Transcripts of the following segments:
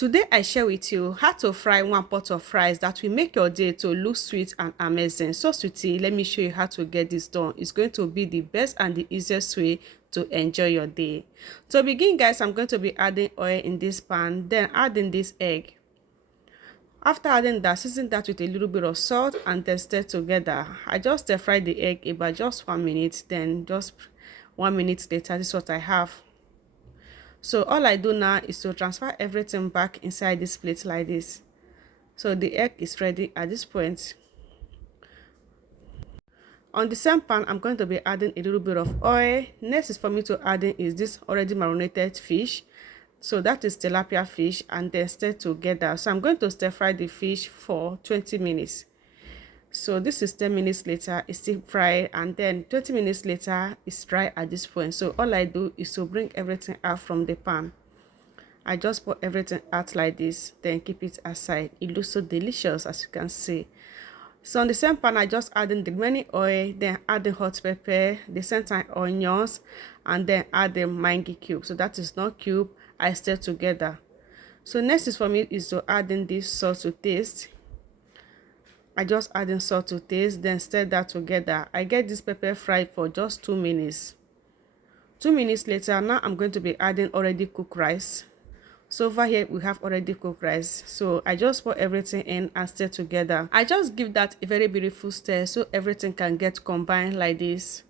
Today I share with you how to fry one pot of rice that will make your day to look sweet and amazing. So sweetie, let me show you how to get this done. It's going to be the best and the easiest way to enjoy your day. To begin guys, I'm going to be adding oil in this pan, then adding this egg. After adding that, season that with a little bit of salt and then stir together. I just stir fry the egg about just 1 minute, then just 1 minute later, this is what I have. So all I do now is to transfer everything back inside this plate like this. So the egg is ready at this point. On the same pan, I'm going to be adding a little bit of oil. Next is for me to add in is this already marinated fish. So that is tilapia fish, and then stir together. So I'm going to stir fry the fish for 20 minutes. So this is 10 minutes later, it's still fried, and then 20 minutes later it's dry at this point. So all I do is to bring everything out from the pan. I just pour everything out like this, then keep it aside. It looks so delicious, as you can see. So on the same pan, I just add in the remaining oil, then add the hot pepper, the center onions, and then add the mangi cube. So that is not cube, I stir together. So next is for me is to add in this salt to taste. I just add in salt to taste, then stir that together. I get this pepper fried for just 2 minutes. 2 minutes later, now I'm going to be adding already cooked rice. So over here we have already cooked rice. So I just pour everything in and stir together. I just give that a very beautiful stir so everything can get combined like this.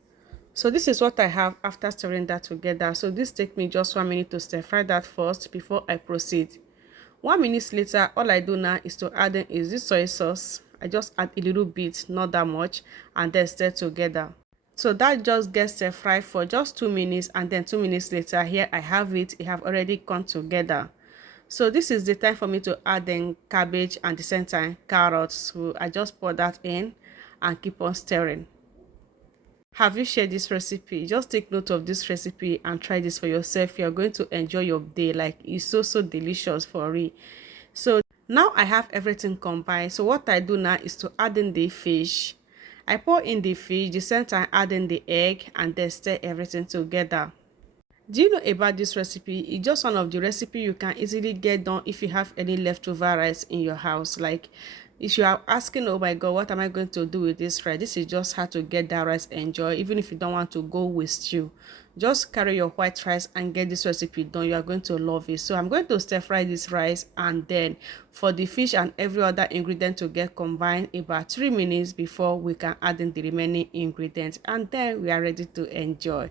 So this is what I have after stirring that together. So this takes me just 1 minute to stir fry that first before I proceed. 1 minute later, all I do now is to add in is this soy sauce. I just add a little bit, not that much, and then stir together. So that just gets stir fried for just 2 minutes, and then 2 minutes later, here I have it. It have already come together. So this is the time for me to add in cabbage and the same time carrots. So I just pour that in and keep on stirring. Have you shared this recipe? Just take note of this recipe and try this for yourself. You're going to enjoy your day. Like, it's so delicious for real. So now I have everything combined. So what I do now is to add in the fish. I pour in the fish, the same time add in the egg, and then stir everything together. Do you know about this recipe? It's just one of the recipe you can easily get done if you have any leftover rice in your house. Like, if you are asking, oh my god, what am I going to do with this rice, this is just how to get that rice enjoy. Even if you don't want to go with stew, just carry your white rice and get this recipe done. You are going to love it. So I'm going to stir fry this rice, and then for the fish and every other ingredient to get combined about 3 minutes before we can add in the remaining ingredients, and then we are ready to enjoy.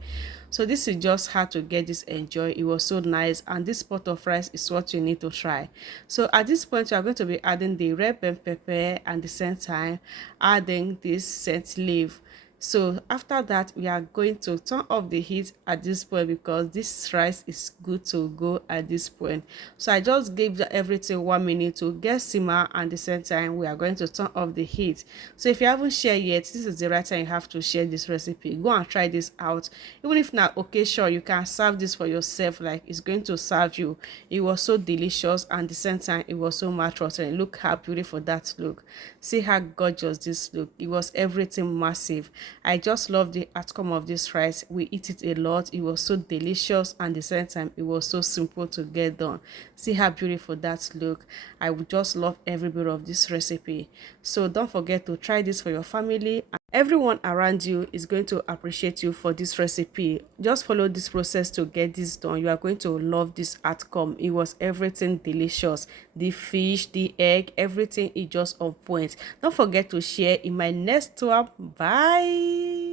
So this is just how to get this enjoy. It was so nice, and this pot of rice is what you need to try. So at this point, you are going to be adding the red bell pepper, and the same time adding this scent leaf. So after that, we are going to turn off the heat at this point because this rice is good to go at this point. So I just gave everything 1 minute to get simmer, and at the same time we are going to turn off the heat. So if you haven't shared yet, this is the right time you have to share this recipe. Go and try this out. Even if not okay, sure, you can serve this for yourself. Like, it's going to serve you. It was so delicious, and at the same time it was so mouth-watering. Look how beautiful that look. See how gorgeous this look. It was everything massive. I just love the outcome of this rice. We eat it a lot. It was so delicious, and at the same time it was so simple to get done. See how beautiful that look. I would just love every bit of this recipe. So don't forget to try this for your family. Everyone around you is going to appreciate you for this recipe. Just follow this process to get this done. You are going to love this outcome. It was everything delicious. The fish, the egg, everything is just on point. Don't forget to share in my next one. Bye.